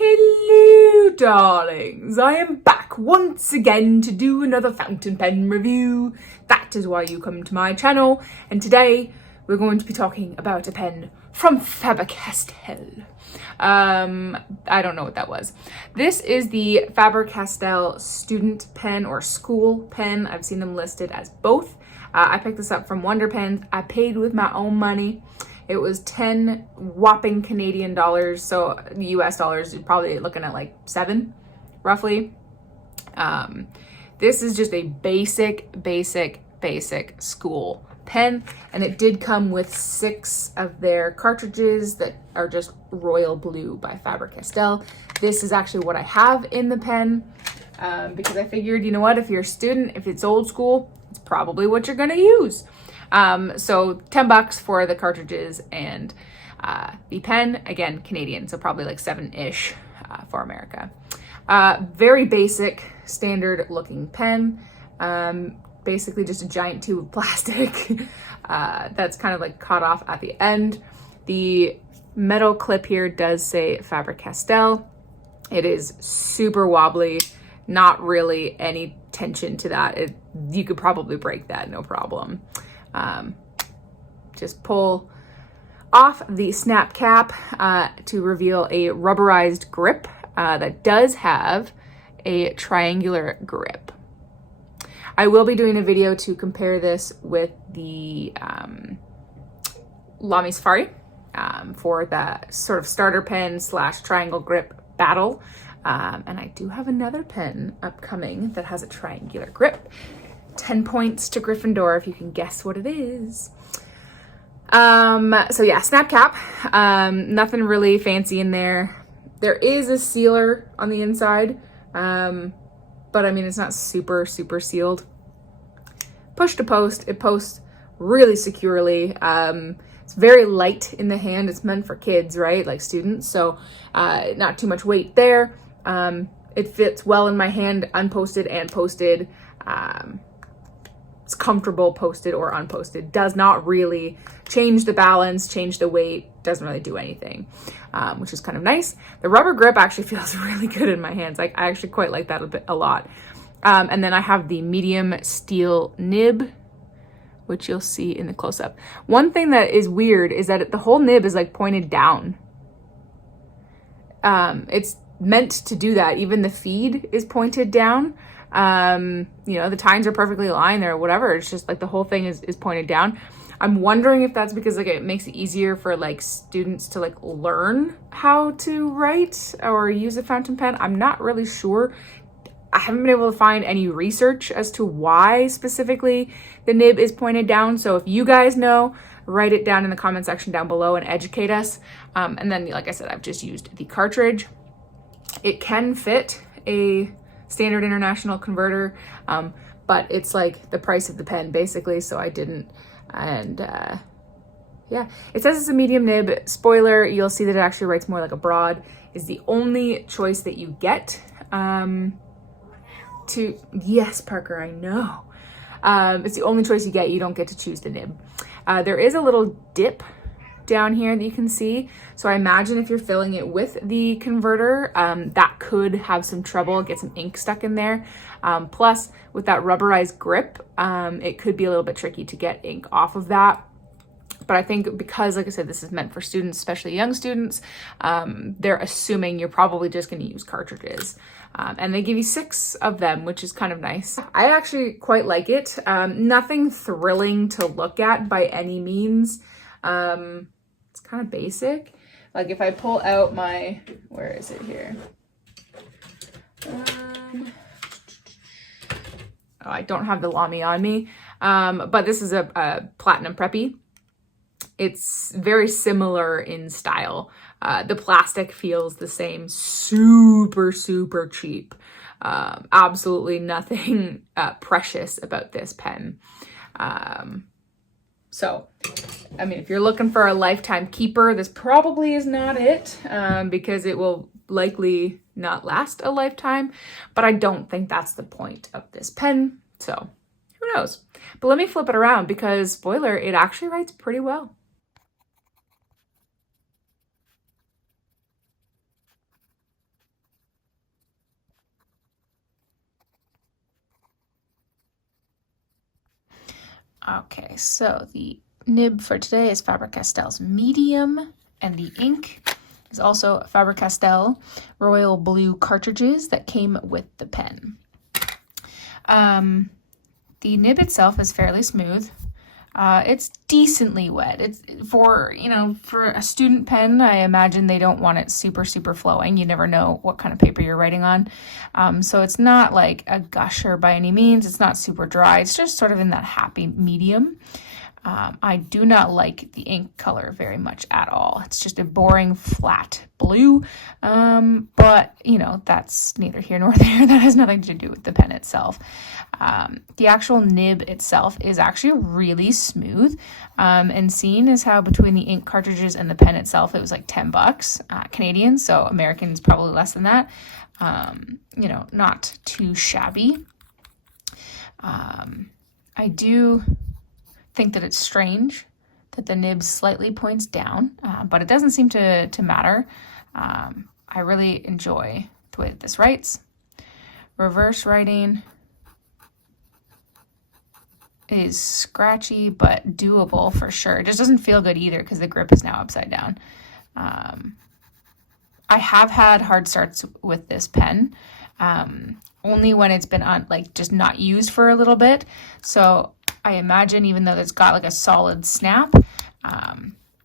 Hello darlings, I am back once again to do another fountain pen review. That is why you come to my channel, and today we're going to be talking about a pen from Faber Castell. I don't know what that was. This is the Faber Castell student pen or school pen. I've seen them listed as both. I picked this up from Wonder Pens. I paid with my own money. It was 10 whopping Canadian dollars, so US dollars, you're probably looking at like 7, roughly. This is just a basic school pen, and it did come with 6 of their cartridges that are just royal blue by Faber Castell. This is actually what I have in the pen, because I figured, you know what, if you're a student, if it's old school, it's probably what you're gonna use. So $10 for the cartridges, and the pen, again, Canadian, so probably like 7-ish for America. Very basic, standard looking pen. Basically just a giant tube of plastic that's kind of like cut off at the end. The metal clip here does say Faber Castell. It is super wobbly, not really any tension to that. You could probably break that, no problem. Just pull off the snap cap to reveal a rubberized grip that does have a triangular grip. I will be doing a video to compare this with the Lamy Safari for the sort of starter pen / triangle grip battle. And I do have another pen upcoming that has a triangular grip. 10 points to Gryffindor if you can guess what it is. So yeah, snap cap. Nothing really fancy in there. There is a sealer on the inside, but I mean, it's not super sealed. Push to post, it posts really securely. It's very light in the hand. It's meant for kids, right? Like students, so not too much weight there. It fits well in my hand, unposted and posted. It's comfortable posted or unposted. Does not really change the balance, change the weight, doesn't really do anything, which is kind of nice. The rubber grip actually feels really good in my hands. Like, I actually quite like that a lot. And then I have the medium steel nib, which you'll see in the close-up. One thing that is weird is that the whole nib is like pointed down. It's meant to do that. Even the feed is pointed down. You know, the tines are perfectly aligned there, whatever. It's just like the whole thing is pointed down. I'm wondering if that's because like it makes it easier for like students to like learn how to write or use a fountain pen. I'm not really sure. I haven't been able to find any research as to why specifically the nib is pointed down. So if you guys know, write it down in the comment section down below and educate us. And then, like I said, I've just used the cartridge. It can fit a standard international converter, but it's like the price of the pen basically, so I didn't. And yeah, it says it's a medium nib. Spoiler, you'll see that it actually writes more like a broad. Is the only choice that you get. Yes, Parker, I know. It's the only choice you get. You don't get to choose the nib. There is a little dip down here that you can see. So I imagine if you're filling it with the converter, that could have some trouble, get some ink stuck in there. Plus, with that rubberized grip, it could be a little bit tricky to get ink off of that. But I think because, like I said, this is meant for students, especially young students, they're assuming you're probably just going to use cartridges. And they give you 6 of them, which is kind of nice. I actually quite like it. Nothing thrilling to look at by any means. It's kind of basic. Like if I pull out my, where is it here? Oh, I don't have the Lamy on me, but this is a Platinum Preppy. It's very similar in style. The plastic feels the same, super cheap. Absolutely nothing precious about this pen. So, I mean, if you're looking for a lifetime keeper, this probably is not it, because it will likely not last a lifetime, but I don't think that's the point of this pen, so who knows. But let me flip it around because, spoiler, it actually writes pretty well. Okay, so the nib for today is Faber Castell's medium, and the ink is also Faber Castell royal blue cartridges that came with the pen. The nib itself is fairly smooth. It's decently wet. It's for a student pen, I imagine they don't want it super, super flowing. You never know what kind of paper you're writing on. So it's not like a gusher by any means. It's not super dry. It's just sort of in that happy medium. I do not like the ink color very much at all. It's just a boring flat blue, but that's neither here nor there. That has nothing to do with the pen itself. The actual nib itself is actually really smooth, and seeing as how between the ink cartridges and the pen itself, it was like $10 Canadian, so American is probably less than that. Not too shabby. I do think that it's strange that the nib slightly points down, but it doesn't seem to matter. I really enjoy the way that this writes. Reverse writing is scratchy but doable for sure. It just doesn't feel good either because the grip is now upside down. I have had hard starts with this pen, only when it's been on just not used for a little bit. So I imagine even though it's got a solid snap,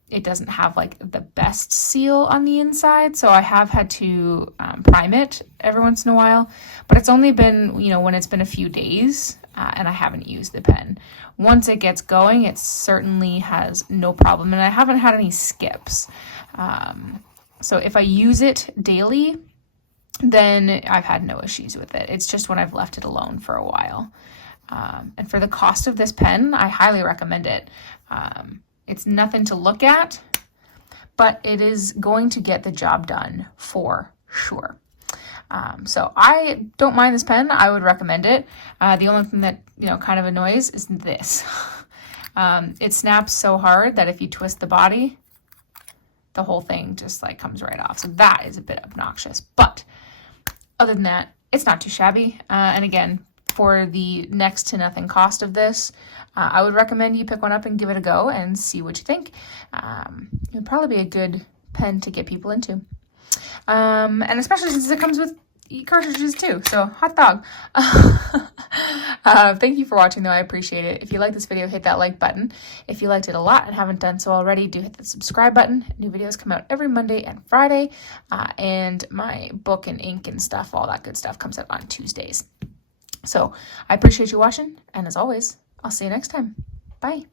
it doesn't have the best seal on the inside. So I have had to prime it every once in a while, but it's only been, when it's been a few days and I haven't used the pen. Once it gets going, it certainly has no problem. And I haven't had any skips. So if I use it daily, then I've had no issues with it. It's just when I've left it alone for a while. And for the cost of this pen, I highly recommend it. It's nothing to look at, but it is going to get the job done for sure. So I don't mind this pen. I would recommend it. The only thing that, kind of annoys is this. It snaps so hard that if you twist the body, the whole thing just comes right off. So that is a bit obnoxious. But other than that, it's not too shabby. And again, for the next to nothing cost of this, I would recommend you pick one up and give it a go and see what you think. It would probably be a good pen to get people into. And especially since it comes with cartridges too, so hot dog. Thank you for watching though, I appreciate it. If you like this video, hit that like button. If you liked it a lot and haven't done so already, do hit the subscribe button. New videos come out every Monday and Friday, and my book and ink and stuff, all that good stuff, comes out on Tuesdays. So I appreciate you watching, and as always, I'll see you next time. Bye.